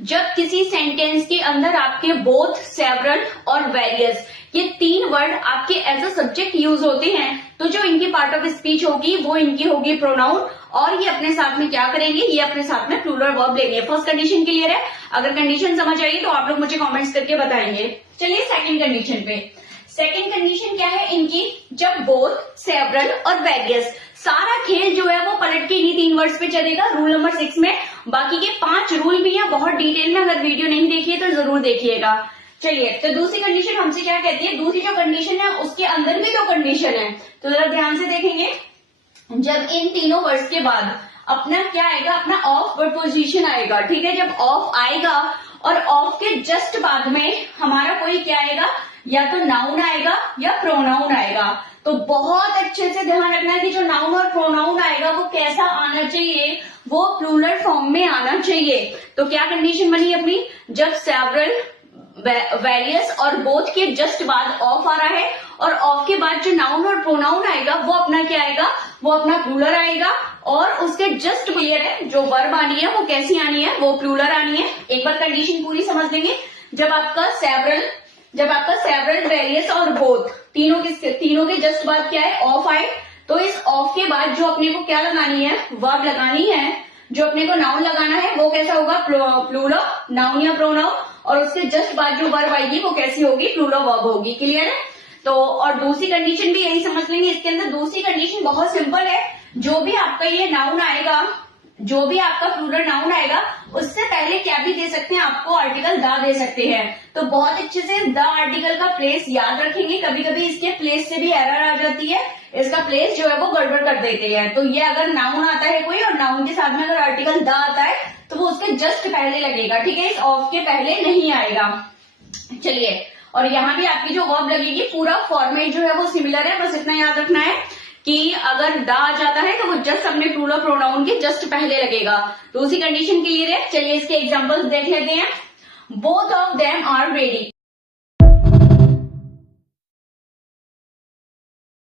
जब किसी सेंटेंस के अंदर आपके बोथ, सेवरल और वेरियस ये तीन वर्ड आपके एज अ सब्जेक्ट यूज होते हैं, तो जो इनकी पार्ट ऑफ स्पीच होगी वो इनकी होगी प्रोनाउन, और ये अपने साथ में क्या करेंगे, ये अपने साथ में प्लूरल वर्ब लेंगे। फर्स्ट कंडीशन क्लियर है? अगर कंडीशन समझ आई तो आप लोग मुझे कमेंट्स करके बताएंगे। चलिए सेकंड कंडीशन पे। सेकंड कंडीशन क्या है इनकी, जब बोथ, सेवरल और वेरियस, सारा खेल जो है वो पलट के इन्हीं तीन वर्ड्स पे चलेगा रूल नंबर 6 में। बाकी के 5 रूल भी है बहुत डिटेल में, अगर वीडियो नहीं देखी है तो जरूर देखिएगा। चलिए, तो दूसरी कंडीशन हमसे क्या कहती है, दूसरी जो कंडीशन है उसके अंदर भी 2 कंडीशन है, तो जरा ध्यान से देखेंगे। जब इन तीनों वर्ड्स के बाद अपना क्या आएगा, अपना ऑफ वर्ड पोजीशन आएगा, ठीक है। जब ऑफ आएगा और ऑफ के जस्ट बाद में हमारा कोई क्या आएगा, या तो नाउन आएगा या प्रोनाउन आएगा। तो बहुत अच्छे से ध्यान रखना है कि जो नाउन और प्रोनाउन आएगा वो कैसा आना चाहिए, वो प्लूरल फॉर्म में आना चाहिए। तो क्या कंडीशन बनी अपनी, जब सेवरल, वेरियस और बोथ के जस्ट बाद ऑफ आ रहा है, और ऑफ के बाद जो नाउन और प्रोनाउन आएगा वो अपना क्या आएगा, वो अपना प्लूरल आएगा, और उसके जस्ट क्लियर है जो वर्ब आनी है वो कैसी आनी है, वो प्लूरल आनी है। एक बार कंडीशन पूरी समझ लेंगे। जब आपका सेवरल, वेरियस और बोथ तीनों के जस्ट बाद क्या है, ऑफ आए, तो इस ऑफ के बाद जो अपने को क्या लगानी है, वर्ब लगानी है, जो अपने को नाउन लगाना है वो कैसा होगा, प्लूरल नाउन या प्रोनाउन, और उसके जस्ट बाद जो वर्ब आएगी वो कैसी होगी, प्लूरल वर्ब होगी। क्लियर है? तो और दूसरी कंडीशन भी यही समझ लेंगे। इसके अंदर दूसरी कंडीशन बहुत सिंपल है, जो भी आपका ये नाउन आएगा, जो भी आपका प्लूरल नाउन आएगा, उससे पहले क्या भी दे सकते हैं, आपको आर्टिकल द दे सकते हैं। तो बहुत अच्छे से द आर्टिकल का प्लेस याद रखेंगे। कभी कभी इसके प्लेस से भी एरर आ जाती है, इसका प्लेस जो है वो गड़बड़ कर देते हैं। तो ये अगर नाउन आता है कोई और नाउन के साथ में अगर आर्टिकल द आता है तो वो उसके जस्ट पहले लगेगा, ठीक है, इस ऑफ के पहले नहीं आएगा। चलिए, और यहाँ भी आपकी जो वर्ब लगेगी पूरा फॉर्मेट जो है वो सिमिलर है, बस इतना याद रखना है कि अगर द आ जाता है तो वो जस्ट अपने प्लूरल प्रोनाउन के जस्ट पहले लगेगा। दूसरी कंडीशन क्लियर है? चलिए इसके एग्जांपल्स देख लेते हैं। Both of them are ready.